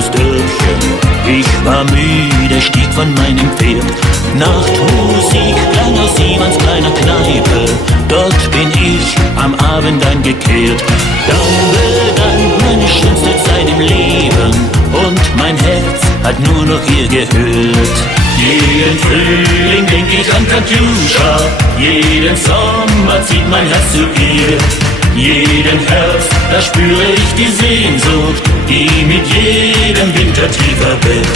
kleines Dörfchen. Ich war müde, stieg von meinem Pferd. Nachtmusik klang aus Simons kleiner Kneipe. Dort bin ich am Abend eingekehrt. Dann begann meine schönste Zeit im Leben und mein Herz hat nur noch ihr gehört. Jeden Frühling denk ich an Katjuscha, jeden Sommer zieht mein Herz zu ihr. Jeden Herbst, da spüre ich die Sehnsucht, die mit jedem Winter tiefer wird.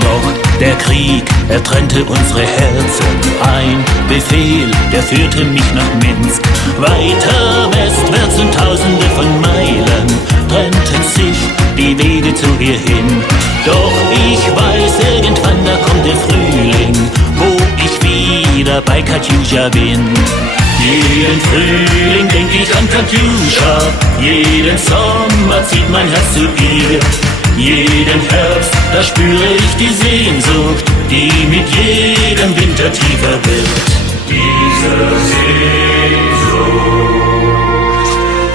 Doch der Krieg, er trennte unsere Herzen. Ein Befehl, der führte mich nach Minsk. Weiter westwärts und tausende von Meilen trennten sich die Wege zu ihr hin. Doch ich weiß, irgendwann da kommt der Frühling, wo ich wieder bei Katjuscha bin. Jeden Frühling denk ich an Katjuscha, jeden Sommer zieht mein Herz zu ihr. Jeden Herbst, da spüre ich die Sehnsucht, die mit jedem Winter tiefer wird. Diese Sehnsucht,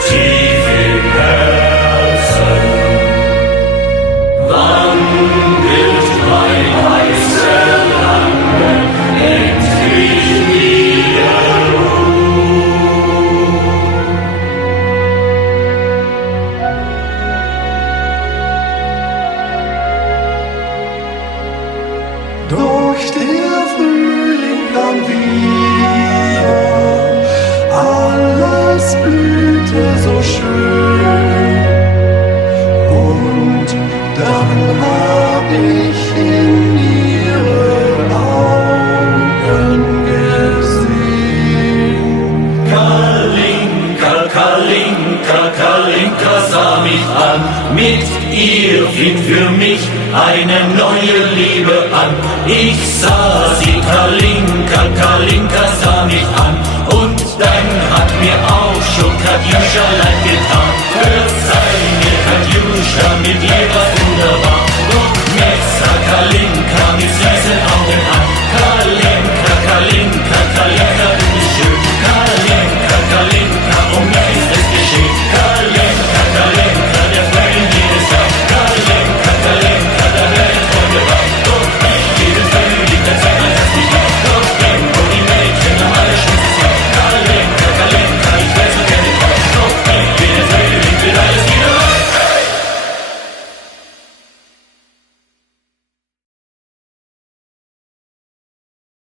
tief im Herzen, wandelt mein heißer Lange endlich wieder. Doch der Frühling kam wieder, alles blühte so schön. Und dann hab ich in ihre Augen gesehen. Kalinka, Kalinka, Kalinka sah mich an, mit ihr fing für mich eine neue Liebe an. Ich sah sie, Kalinka, Kalinka sah mich an, und dann hat mir auch schon Katjuscha leid getan. Verzeih mir, Katjuscha, mit ihr was